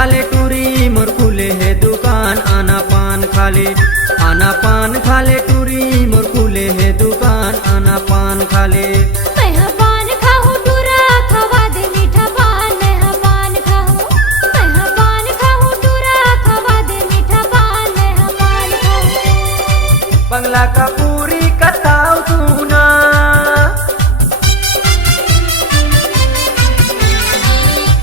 खाले टूरी मोर खुले है दुकान आना पान खाले। आना पान खाले टूरी मोर खुले है दुकान आना पान खाले। मैं हाँ पान खाऊं टूरा खवा दे मीठा पान। मैं हाँ पान खाऊं, मैं हाँ पान खाऊं टूरा खवा दे मीठा पान। मैं हाँ पान खाऊं। बंगला का पूरी कताऊ तूना,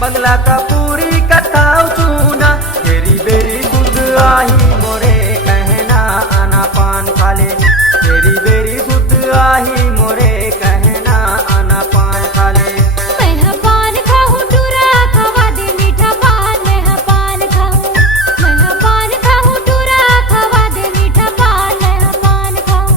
बंगला का पूरी कताऊ तूना। तेरी बेरी दूध आही मोरे कहना आना पान खाले। तेरी बेरी दूध आही मोरे कहना आना पान खाले। मैं हाँ पान खाऊं टूरा खवा दे मीठा पान। मैं हाँ पान खाऊं, मैं हाँ पान खाऊं टूरा खवा दे मीठा पान। मैं हाँ पान खाऊं।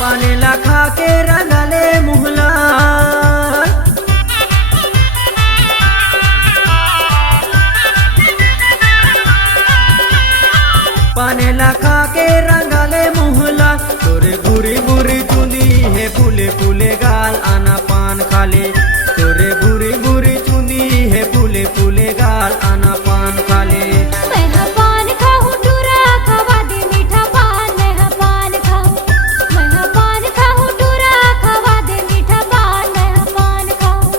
पानेला खा के रंगले मुहला, पानेला खा के रंगले मुहला। तोरे बुरी बुरी चुंदी है फूले फूले गाल आना पान खाले। तोरे बुरी बुरी चुंदी है फूले फूले गाल आना पान खाले। मैं हाँ पान खाऊं टूरा खवा दे मीठा पान। मैं हाँ पान खाऊं, मैं हाँ पान खाऊं टूरा खवा दे मीठा पान। मैं हाँ पान खाऊं।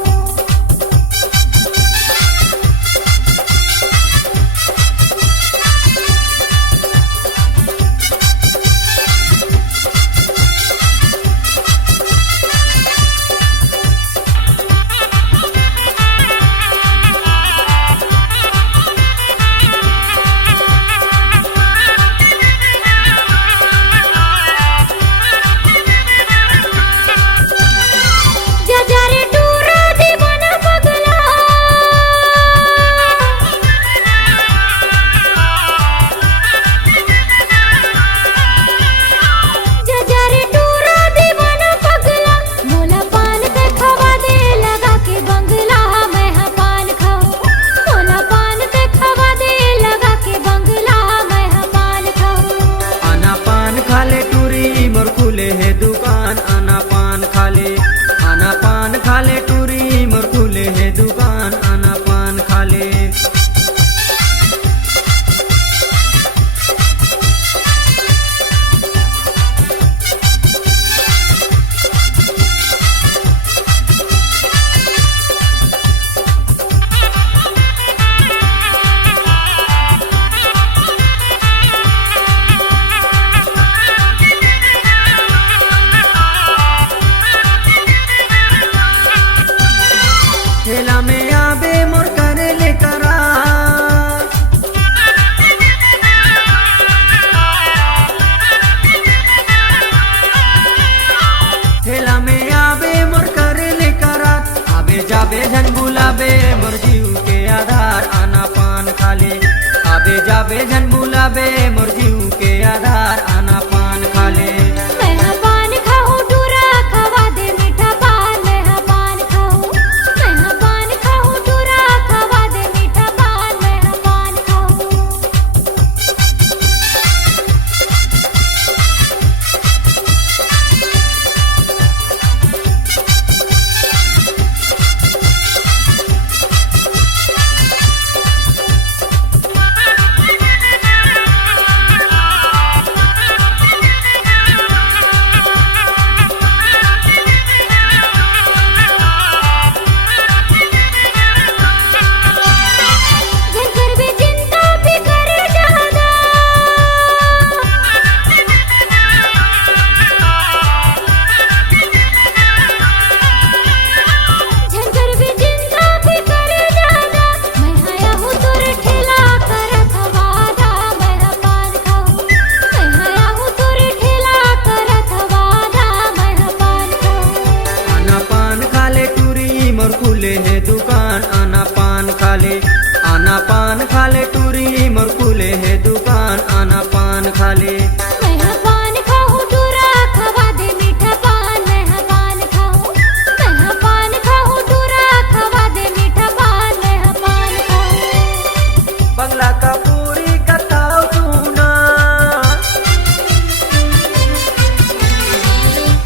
खा ले। मैं हाँ पान खाऊं टूरा खवा दे मीठा पान, मैं हाँ पान खाऊं, मैं हाँ पान खाऊं टूरा खवा दे मीठा पान, मैं हाँ पान खाऊं। बंगला का पूरी कथाओ चूना,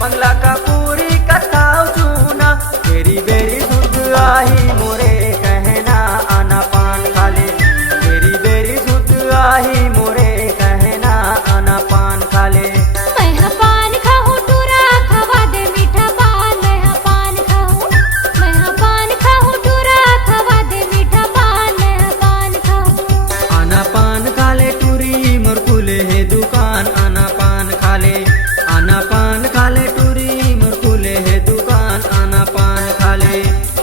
बंगला का पूरी कथाओ चूना, तेरी बेरी दूध आही मोरे कहना आना पान खा ले। तेरी बेरी दूध आही मोरे कहना आना पान खा ले। मैं हाँ पान खाऊं टूरा खवा दे मीठा पान, मैं हाँ पान खाऊं, मैं हाँ पान खाऊं टूरा खवा दे मीठा पान, मैं हाँ पान खाऊं। आना पान खा ले टूरी मोर खुले है दुकान, आना पान खा ले। आना पान खा ले टूरी मोर खुले है दुकान, आना पान खा ले।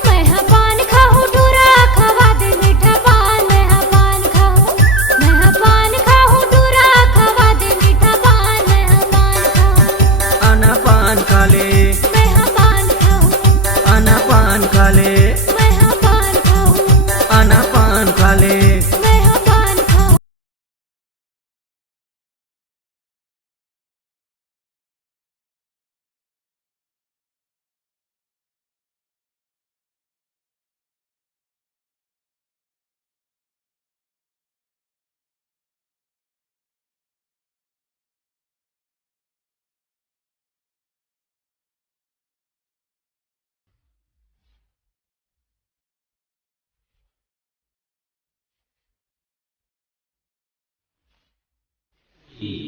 मैं हाँ पान खाऊं टूरा खवा दे मीठा पान, मैं हाँ पान खाऊं, मैं हाँ पान खाऊं टूरा खवा दे मीठा पान, मैं हाँ पान खाऊं। आना पान खा ले। मैं हाँ पान खाऊं, आना पान खा ले। मैं हाँ पान खाऊं, आना पान खा ले।